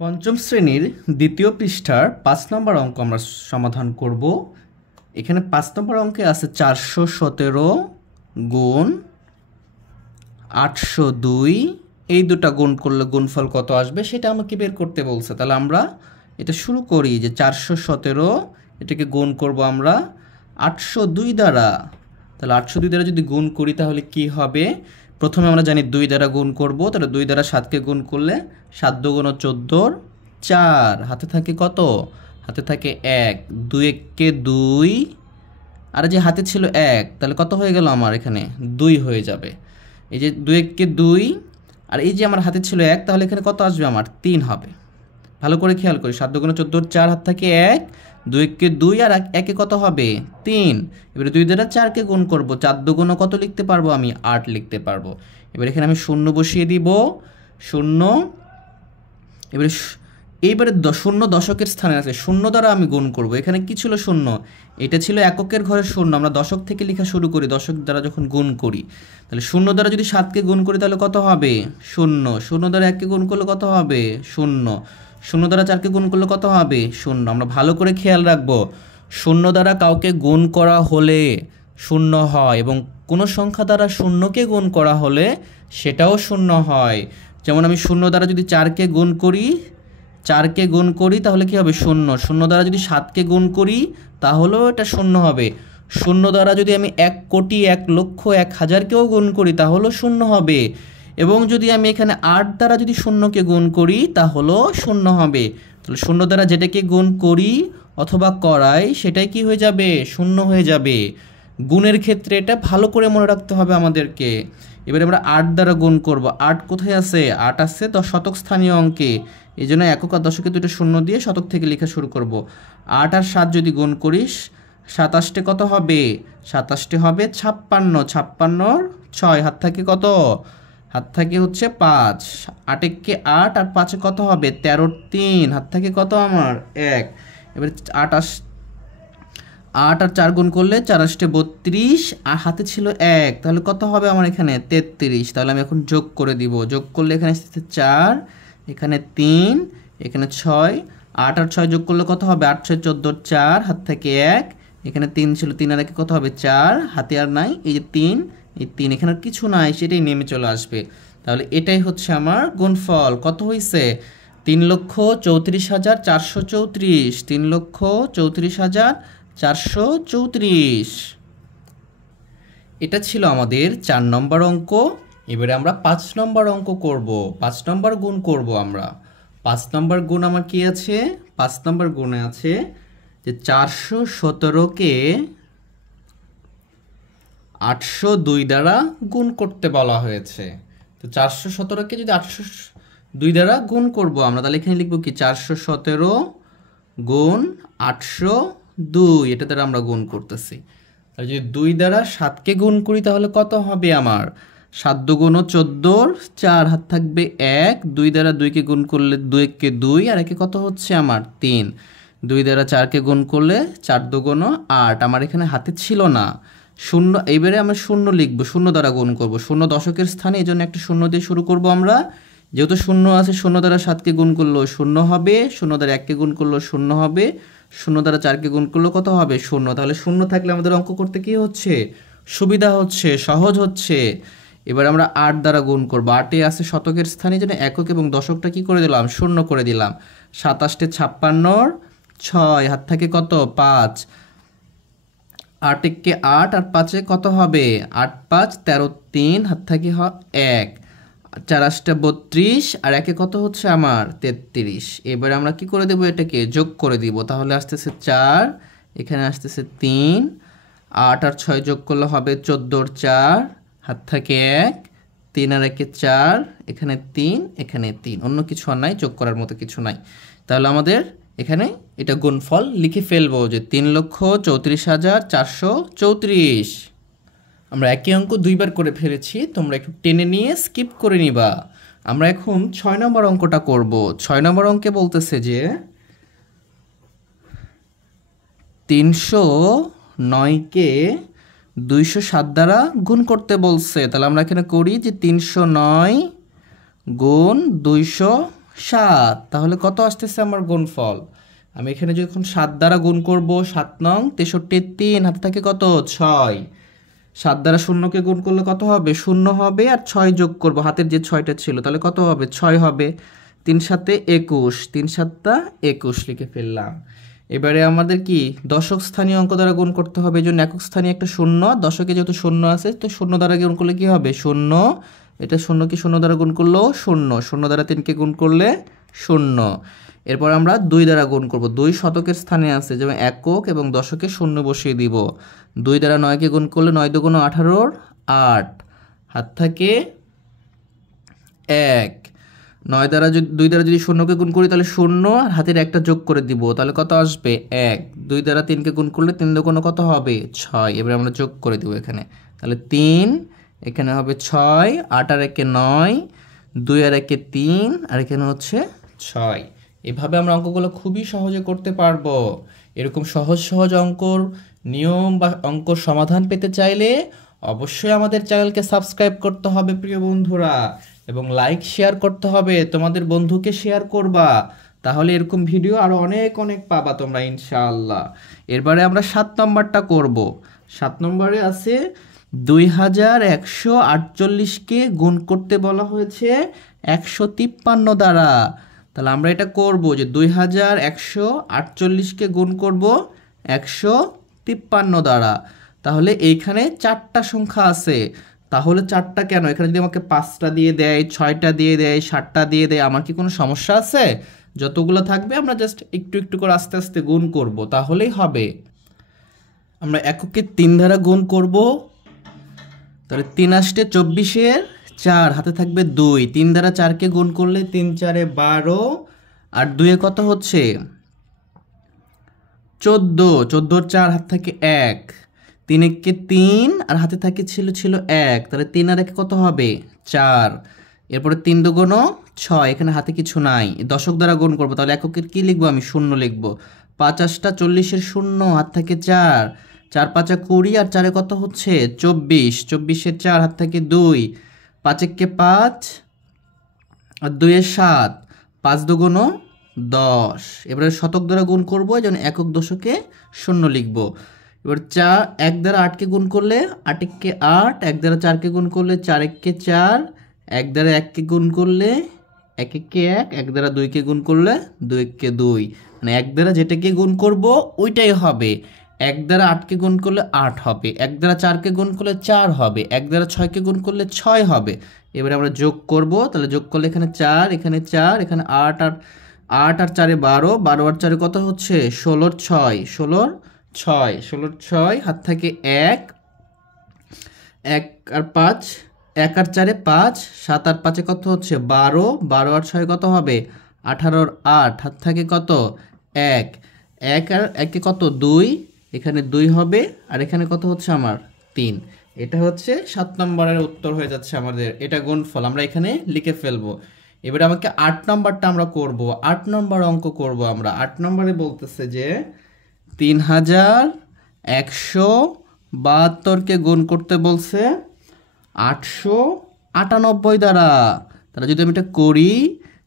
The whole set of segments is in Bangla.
পঞ্চম শ্রেণীর দ্বিতীয় পৃষ্ঠার ৫ নম্বর অঙ্ক আমরা সমাধান করব। এখানে ৫ নম্বর অঙ্কে আছে ৪১৭ গুণ ৮০২, এই দুটা গুণ করলে গুণফল কত আসবে সেটা আমাকে বের করতে বলছে। তাহলে আমরা এটা শুরু করি যে ৪১৭ এটাকে গুণ করব আমরা ৮০২ দ্বারা। তাহলে ৮০২ দ্বারা যদি গুণ করি তাহলে কি হবে? প্রথমে আমরা জানি ২ দ্বারা গুণ করব, তাহলে ২ দ্বারা ৭কে গুণ করলে ৭ দুগুণ ১৪, ৪ হাতে থাকে কত? হাতে থাকে ১, ২ এককে ২, আর যে হাতে ছিল ১, তাহলে কত হয়ে গেল আমার? এখানে ২ হয়ে যাবে। এই যে ২ এককে ২, আর এই যে আমার হাতে ছিল ১, তাহলে এখানে কত আসবে? আমার ৩ হবে। ভালো করে খেয়াল করি, ৭ দুগুণ ১৪, ৪ হাত থাকে ১, ২ এককে ২, আর ১ কত হবে? ৩। এবারে 2 দ্বারা 4কে গুণ করব, 4 দুগুণ কত লিখতে পারবো? আমি 8 লিখতে পারবো। এবার এখানে আমি শূন্য বসিয়ে দিব, শূন্য। এইবারে শূন্য দশকের স্থানে আছে, শূন্য দ্বারা আমি গুণ করব। এখানে কি ছিল? শূন্য। এটা ছিল এককের ঘরে শূন্য, আমরা দশক থেকে লেখা শুরু করি দশক দ্বারা যখন গুণ করি। তাহলে শূন্য দ্বারা যদি 7কে গুণ করি তাহলে কত হবে? শূন্য। শূন্য দ্বারা 1কে গুণ করলে কত হবে? শূন্য। শূন্য দ্বারা 4কে গুণ করলে কত হবে? শূন্য। আমরা ভালো করে খেয়াল রাখবো, শূন্য দ্বারা কাউকে গুণ করা হলে শূন্য হয়, এবং কোনো সংখ্যা দ্বারা শূন্যকে গুণ করা হলে সেটাও শূন্য হয়। যেমন আমি শূন্য দ্বারা যদি 4কে গুণ করি, 4কে গুণ করি তাহলে কি হবে? শূন্য। শূন্য দ্বারা যদি 7কে গুণ করি তাহলেও এটা শূন্য হবে। শূন্য দ্বারা যদি আমি 1 কোটি, 1 লক্ষ, 1000কেও গুণ করি তাহলেও শূন্য হবে। এবং যদি আমি এখানে 8 দ্বারা যদি শূন্যকে গুণ করি তাহলেও শূন্য হবে। তাহলে শূন্য দ্বারা যেটাকে গুণ করি অথবা করাই সেটাই কি হয়ে যাবে? শূন্য হয়ে যাবে। গুণের ক্ষেত্রে এটা ভালো করে মনে রাখতে হবে আমাদেরকে। এবারে আমরা 8 দ্বারা গুণ করব। 8 কোথায় আছে? 8 আছে শতক স্থানীয় অঙ্কে, এই জন্য একক আর দশকে দুটো শূন্য দিয়ে শতক থেকে লেখা শুরু করব। 8 আর 7 যদি গুণ করিস, 27টে কত হবে? 27টে হবে 56। 56 6 হাত থাকে কত? হাত থাকে হচ্ছে 5। 8 একে 8, আর 5 কত হবে? 13, 3 হাত থাকে কত আমার? 1। এবারে 8 আর 4 গুণ করলে 4 8 32, আর হাতে ছিল 1, তাহলে কত হবে আমার? এখানে 33। তাহলে আমি এখন যোগ করে দিব। যোগ করলে এখানে আসছে 4, এখানে 3, এখানে 6। 8 আর 6 যোগ করলে কত হবে? 8 6 14, 4 হাত থেকে 1, এখানে 3 ছিল, 3 আর 1 কত হবে? 4 হাতে আর নাই, এই যে 3, এই 3 এখানে আর কিছু নাই, সেটাই নেমে চলে আসবে। তাহলে এটাই হচ্ছে আমার গুণফল। কত হয়েছে? 3,34,434। 3,34,434। এটা ছিল আমাদের 4 নম্বর অঙ্ক। এবারে আমরা 5 নম্বর অঙ্ক করব, 5 নম্বর গুণ করব আমরা। 5 নম্বর গুণ আমার কি আছে? 5 নম্বর গুণে আছে যে 417কে 802 দ্বারা গুণ করতে বলা হয়েছে। তো 417কে যদি 802 দ্বারা গুণ করব আমরা, তাহলে এখানে লিখব কি? 417 গুণ 802, এটা দ্বারা আমরা গুণ করতেছি। আর যদি 2 দ্বারা 7কে গুণ করি তাহলে কত হবে আমার? 7 দুগুণ 14, 4 হাত থাকবে 1, 2 দ্বারা 2কে গুণ করলে 2 একে 2, আর একে কত হচ্ছে আমার? 3। 2 দ্বারা 4কে গুণ করলে 4 দুগুণ 8, আমার এখানে হাতে ছিল না শূন্য। এইবারে আমরা শূন্য লিখবো, শূন্য দ্বারা গুণ করব। শূন্য দশকের স্থানে, এই জন্য একটা শূন্য দিয়ে শুরু করব আমরা। যেহেতু শূন্য আছে, শূন্য দ্বারা 7কে গুণ করলেও শূন্য হবে, শূন্য দ্বারা 1কে গুণ করলেও শূন্য হবে, শূন্য দ্বারা 4কে গুণ করলেও কত হবে? শূন্য। তাহলে শূন্য থাকলে আমাদের অঙ্ক করতে কি হচ্ছে? সুবিধা হচ্ছে, সহজ হচ্ছে। এবার আমরা 8 দ্বারা গুণ করব। 8 আছে শতকের স্থানে, যেন একক এবং দশকটা কি করে দিলাম? শূন্য করে দিলাম। 27 56, 6 হাত থাকে কত? 5। 8 একে 8, আর 5 কত হবে? 8 5 13, 3 হাত থাকে 1। 4 8 32, আর 1 কত হচ্ছে আমার? 33। এবারে আমরা কি করে দেব? এটাকে যোগ করে দিব। তাহলে আসতেছে 4, এখানে আসতেছে 3। 8 আর 6 যোগ করলে হবে 14, 4 হাত থাকে 1, 3 আর 1 4, এখানে 3, এখানে 3, অন্য কিছু আর নাই, যোগ করার মতো কিছু নাই। তাহলে আমাদের এখানে এটা গুণফল লিখে ফেলবো যে 3,34,434। আমরা একই অঙ্ক 2 বার করে ফেলেছি, তোমরা একটু টেনে নিয়ে স্কিপ করে নিবা। আমরা এখন 6 নম্বর অঙ্কটা করব। 6 নম্বর অঙ্কে বলতেছে যে 309কে 207 দ্বারা গুণ করতে বলছে। তাহলে আমরা এখানে করি যে 309 গুণ 7। তাহলে কত আসতেছে আমার গুণফল? আমি এখানে যখন 7 দ্বারা গুণ করব, 7 নং 63 3 হাতে থাকে কত 6। 7 দ্বারা শূন্যকে গুণ করলে কত হবে? 0 হবে, আর 6 যোগ করব হাতের যে 6টা ছিল, তাহলে কত হবে? 6 হবে। 3 7 21, 3 7 21 লিখে ফেললাম। এবারে আমাদের কি দশক স্থানীয় অঙ্ক দ্বারা গুণ করতে হবে, এই জন্য একক স্থানীয় একটা শূন্য, দশকে যেহেতু শূন্য আছে তো শূন্য দ্বারা গুণ করলে কি হবে? 0। এটা শূন্যকে শূন্য দ্বারা গুণ করলেও 0, 0 দ্বারা 3কে গুণ করলে 0। এরপর আমরা 2 দ্বারা গুণ করব, 2 শতকের স্থানে আছে, যেমন একক এবং দশকে 0 বসিয়ে দিব। 2 দ্বারা 9কে গুণ করলে 9 2 18, 8 হাত থাকে 1। 2 দ্বারা যদি 0কে গুণ করি তাহলে 0, আর হাতের একটা যোগ করে দিব, তাহলে কত আসবে? 1। 2 দ্বারা 3কে গুণ করলে 3 2 কত হবে? 6। এবার আমরা যোগ করে দিব এখানে, তাহলে 3, এখানে হবে 6, 8 আর 1 9, 2 আর 1 3, আর এখানে হচ্ছে 6। এভাবে আমরা অঙ্কগুলো খুবই সহজে করতে পারবো। এরকম সহজ সহজ অঙ্কর নিয়ম বা অঙ্কর সমাধান পেতে চাইলে অবশ্যই আমাদের চ্যানেলকে সাবস্ক্রাইব করতে হবে প্রিয় বন্ধুরা, এবং লাইক শেয়ার করতে হবে, তোমাদের বন্ধুকে শেয়ার করবা, তাহলে এরকম ভিডিও আরো অনেক অনেক পাবা তোমরা ইনশাআল্লাহ। এরপরে আমরা 7 নম্বরটা করব। 7 নম্বরে আছে 2148কে গুণ করতে বলা হয়েছে 153 দ্বারা। তাহলে আমরা এটা করব যে 2148কে গুণ করব 153 দ্বারা। তাহলে এইখানে 4টা সংখ্যা আছে, তাহলে 4টা কেন? এখানে যদি আমাকে 5টা দিয়ে দেয়, 6টা দিয়ে দেয়, 7টা দিয়ে দেয়, আমার কি কোনো সমস্যা আছে? যতগুলো থাকবে আমরা জাস্ট একটু একটু করে আস্তে আস্তে গুণ করব, তাহলেই হবে। আমরা এককে 3 দ্বারা গুণ করব, তাহলে 3 আসতে 24-এর 4 হাতে থাকবে 2। 3 দ্বারা 4কে গুণ করলে 3 4 12, আর 2 কত হচ্ছে? 14। 14-এর 4 হাতে থাকে 1। 3 1 3, আর হাতে থাকে ছিল 1, তাহলে 3 আর 1 কত হবে? 4। এরপরে 3 2 6, এখানে হাতে কিছু নাই, দশক দ্বারা গুণ করব, তাহলে এককের কি লিখবো? আমি 0 লিখবো। 5 8 40-এর 0 হাত থাকে 4, 4 5 20, আর 4 কত হচ্ছে? 24। 24-এর 4 হাত থাকে 2, 5 1 5, আর 2 7, 5 2 10। এবারে শতক দ্বারা গুণ করবো, এই জন্য একক দশকে 0 লিখবো। এবার 1 দ্বারা 8কে গুণ করলে 8 1 8, 1 দ্বারা 4কে গুণ করলে 4 1 4, 1 দ্বারা 1কে গুণ করলে 1 1 1, 1 দ্বারা 2কে গুণ করলে 2 1 2, মানে 1 দ্বারা যেটাকে গুণ করব ওইটাই হবে। 1 দ্বারা 8কে গুণ করলে 8 হবে, 1 দ্বারা 4কে গুণ করলে 4 হবে, 1 দ্বারা 6কে গুণ করলে 6 হবে। এবারে আমরা যোগ করব, তাহলে যোগ করলে এখানে 4, এখানে 4, এখানে 8 আর 8 আর 4 12, 12 আর 4 কত হচ্ছে? 16 6, 16 6, 16 6 হাত থাকে 1, 1 আর 5, 1 আর 4 5, 7 আর 5 কত হচ্ছে? 12, 12 আর 6 কত হবে? 18 আর 8 হাত থাকে কত? 1, 1 আর 1 কত? 2, এখানে 2 হবে, আর এখানে কত হচ্ছে আমার? 3। এটা হচ্ছে 7 নম্বরের উত্তর হয়ে যাচ্ছে আমাদের, এটা গুণফল আমরা এখানে লিখে ফেলবো। এবারে আমাকে 8 নম্বরটা আমরা করব, 8 নম্বর অঙ্ক করব আমরা। 8 নম্বরে বলতেছে যে 3172কে গুণ করতে বলছে 898 দ্বারা। তাহলে যদি আমি এটা করি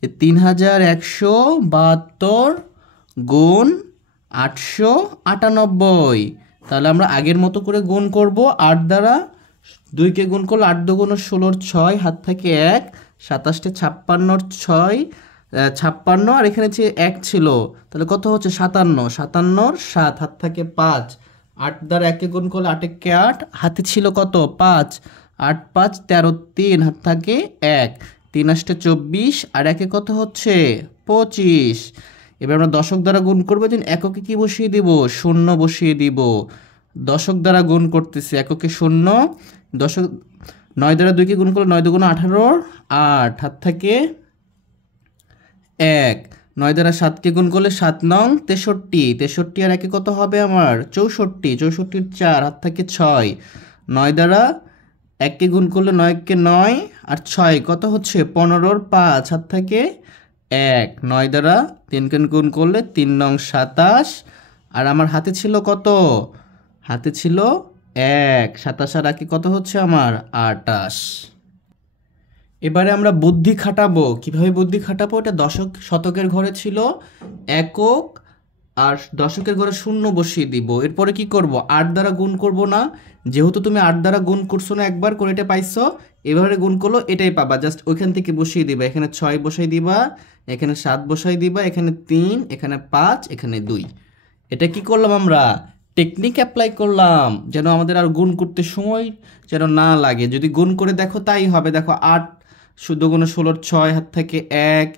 যে 3172 গুণ 898, তাহলে আমরা আগের মতো করে গুণ করব 8 দ্বারা। 2কে গুণ করলে 8 2 16 6 হাত থাকে 1, 27 56 6 56, আর এখানে যে 1 ছিল, তাহলে কত হচ্ছে? 57। 57 7 হাত থাকে 5, 8 দ্বারা 1কে গুণ করলে 8 1 8, হাতে ছিল কত? 5, 8 5 13 3 হাত থাকে 1, 3 8 24, আর 1 কত হচ্ছে? 25। এবার আমরা দশক দ্বারা গুণ করবো, যে এককে কি বসিয়ে দিব? 0 বসিয়ে দিব। দশক দ্বারা গুণ করতেছি, এককে 0। দশক 9 দ্বারা 2কে গুণ করলে 9 2 18, 8 হাত থাকে 1। 9 দ্বারা 7কে গুণ করলে 7 নং 63, 63 আর 1 কত হবে আমার? 64, 64-এর 4 হাত থাকে 6। 9 দ্বারা 1কে গুণ করলে 9 কে 9, আর 6 কত হচ্ছে? 15-এর 5 হাত থাকে 1। 9 দ্বারা 3কে গুণ করলে 3 নং 27, আর আমার হাতে ছিল কত? হাতে ছিল 1। 27 আর 1 কত হচ্ছে আমার? 28। এবারে আমরা বুদ্ধি খাটাবো। কিভাবে বুদ্ধি খাটাবো? এটা দশক শতকের ঘরে ছিল একক, আর দশকের ঘরে শূন্য বসিয়ে দিব। এরপরে কি করব? 8 দ্বারা গুণ করব না? যেহেতু তুমি 8 দ্বারা গুণ করছো না, একবার করে এটা পাইছো, এবারে গুণ করলো এটাই পাবা, জাস্ট ওইখান থেকে বসিয়ে দিবা। এখানে 6 বসাই দিবা, এখানে 7 বসাই দিবা, এখানে 3, এখানে 5, এখানে 2। এটা কি করলাম আমরা? টেকনিক অ্যাপ্লাই করলাম, যেন আমাদের আর গুণ করতে সময় যেন না লাগে। যদি গুণ করে দেখো তাই হবে। দেখো 8 শুদ্ধ গুণ 16, 6 হাত থেকে 1,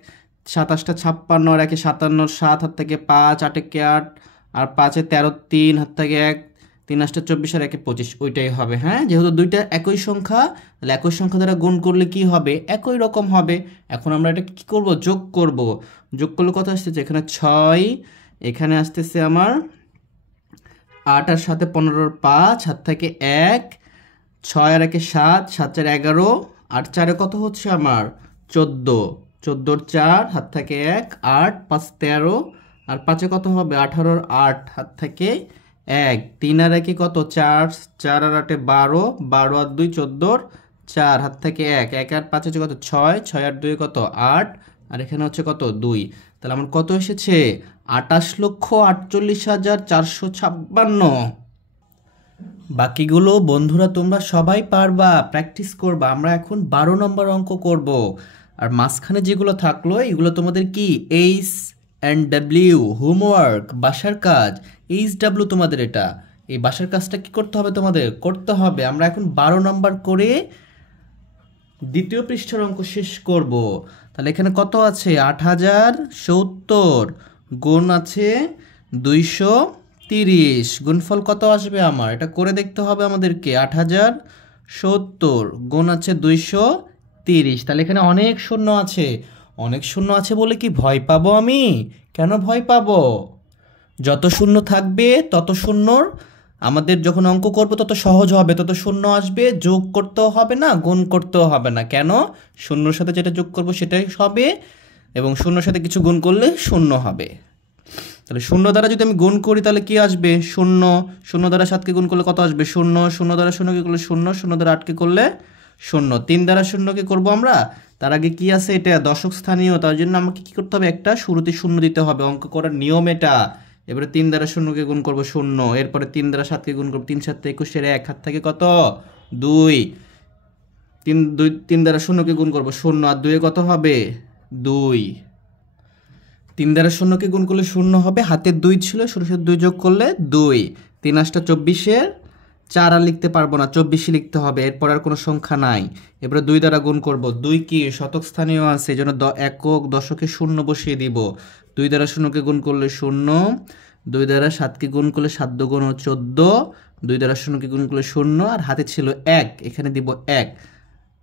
27টা 56, আর 1 57, 7 হাত থেকে 5, 8 একে 8, আর 5 13, 3 হাত থেকে 1, 3 8 24, আর 1 25, ওইটাই হবে। হ্যাঁ, যেহেতু দুইটা একই সংখ্যা, তাহলে একই সংখ্যা দ্বারা গুণ করলে কি হবে? একই রকম হবে। এখন আমরা এটা কি করব? যোগ করব। যোগ করলে কত আসতেছে? এখানে 6, এখানে আসতেছে আমার 8, আর সাথে 15, 5 হাত থেকে 1, 6 আর 1 7, 7 4 11, 8 4 কত হচ্ছে আমার? 14, 14 4 হাত থেকে 1, 8 5 13, আর 5 কত হবে? 18, 8 হাত থেকে 1, 3 আর 1 কত? 4, 4 আর 8 12, 12 আর 2 14, 4 হাত থেকে 1, 1 আর 5 হচ্ছে কত? 6, 6 আর 2 কত? 8, আর এখানে হচ্ছে কত? 2। তাহলে আমার কত এসেছে? 28,48,456। বাকিগুলো বন্ধুরা তোমরা সবাই পারবা, প্র্যাকটিস করবা। আমরা এখন 12 নম্বর অঙ্ক করব। আর মাঝখানে যেগুলো থাকলো এগুলো তোমাদের কি? H&W, হোমওয়ার্ক, বাসার কাজ। H&W তোমাদের এটা, এই বাসার কাজটা কি করতে হবে? তোমাদের করতে হবে। আমরা এখন 12 নম্বর করে দ্বিতীয় পৃষ্ঠার অঙ্ক শেষ করব। তাহলে এখানে কত আছে? 8070 গুণ আছে 230, গুণফল কত আসবে আমার? এটা করে দেখতে হবে আমাদেরকে। 8070 গুণ আছে 230। তাহলে এখানে অনেক শূন্য আছে। অনেক শূন্য আছে বলে কি ভয় পাবো আমি? কেন ভয় পাবো? যত শূন্য থাকবে তত শূন্যর আমাদের যখন অঙ্ক করব তত সহজ হবে, তত শূন্য আসবে। যোগ করতেও হবে না, গুণ করতেও হবে না। কেন? শূন্যর সাথে যেটা যোগ করব সেটাই হবে, এবং শূন্যর সাথে কিছু গুণ করলে শূন্য হবে। তাহলে শূন্য দ্বারা যদি আমি গুণ করি তাহলে কি আসবে? শূন্য। শূন্য দ্বারা 7কে গুণ করলে কত আসবে? শূন্য। শূন্য দ্বারা শূন্যকে করলে শূন্য। শূন্য দ্বারা 8কে করলে শূন্য। 3 দ্বারা শূন্যকে করব আমরা। তার আগে কি আছে? এটা দশক স্থানীয়, তার জন্য আমাকে কি করতে হবে? একটা শুরুতে শূন্য দিতে হবে। অঙ্ক করার নিয়ম এটা। এবারে 3 দ্বারা শূন্যকে গুণ করব শূন্য, এরপরে 3 দ্বারা 7কে গুণ করব 3 7 21 এর 1 হাত থেকে কত? 2। 3 দ্বারা শূন্যকে গুণ করব শূন্য, আর 2 কত হবে? 2। 3 দ্বারা শূন্যকে গুণ করলে শূন্য হবে, হাতের 2 ছিল, শুরু 2 যোগ করলে 2। 3 8 24, 4 আর লিখতে পারবো না, 24 লিখতে হবে। এরপর আর কোনো সংখ্যা নাই। এবারে 2 দ্বারা গুণ করব। 2 কি শতক স্থানীয় আছে, এই জন্য একক দশকে শূন্য বসিয়ে দিব। 2 দ্বারা শূন্যকে গুণ করলে শূন্য। 2 দ্বারা 7কে গুণ করলে 7 দুগুণ 14। 2 দ্বারা শূন্যকে গুণ করলে শূন্য, আর হাতে ছিল 1, এখানে দিব 1।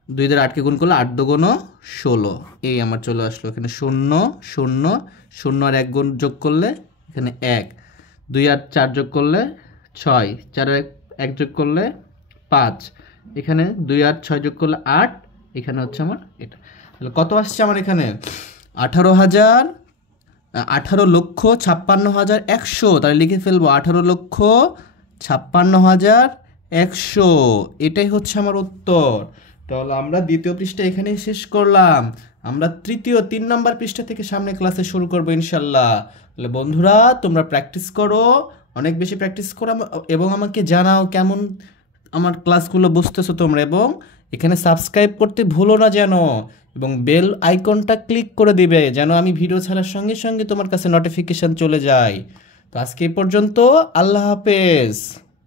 2 দ্বারা 8কে গুণ করলে 8 দুগুণ 16। এই আমার চলে আসলো এখানে 0 0 0, আর 1 গুণ যোগ করলে এখানে 1। 2 আর 4 যোগ করলে 6, 4 আর 1 যোগ করলে 5, এখানে 2 আর 6 যোগ করলে 8, এখানে হচ্ছে আমার এটা। তাহলে কত আসছে আমার এখানে? 18,56,100। তাহলে লিখে ফেলবো 18,56,100। এটাই হচ্ছে আমার উত্তর। তাহলে আমরা দ্বিতীয় পৃষ্ঠা এখানেই শেষ করলাম। আমরা তৃতীয় 3 নম্বর পৃষ্ঠা থেকে সামনে ক্লাসে শুরু করবো ইনশাল্লাহ। তাহলে বন্ধুরা তোমরা প্র্যাকটিস করো, অনেক বেশি প্র্যাকটিস করো, এবং আমাকে জানাও কেমন আমার ক্লাসগুলো বুঝতেছো তোমরা, এবং এখানে সাবস্ক্রাইব করতে ভুলো না যেন, এবং বেল আইকনটা ক্লিক করে দিবে যেন আমি ভিডিও ছাড়ার সঙ্গে সঙ্গে তোমার কাছে নোটিফিকেশন চলে যায়। তো আজকে এই পর্যন্ত, আল্লাহ হাফেজ।